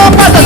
no pasa.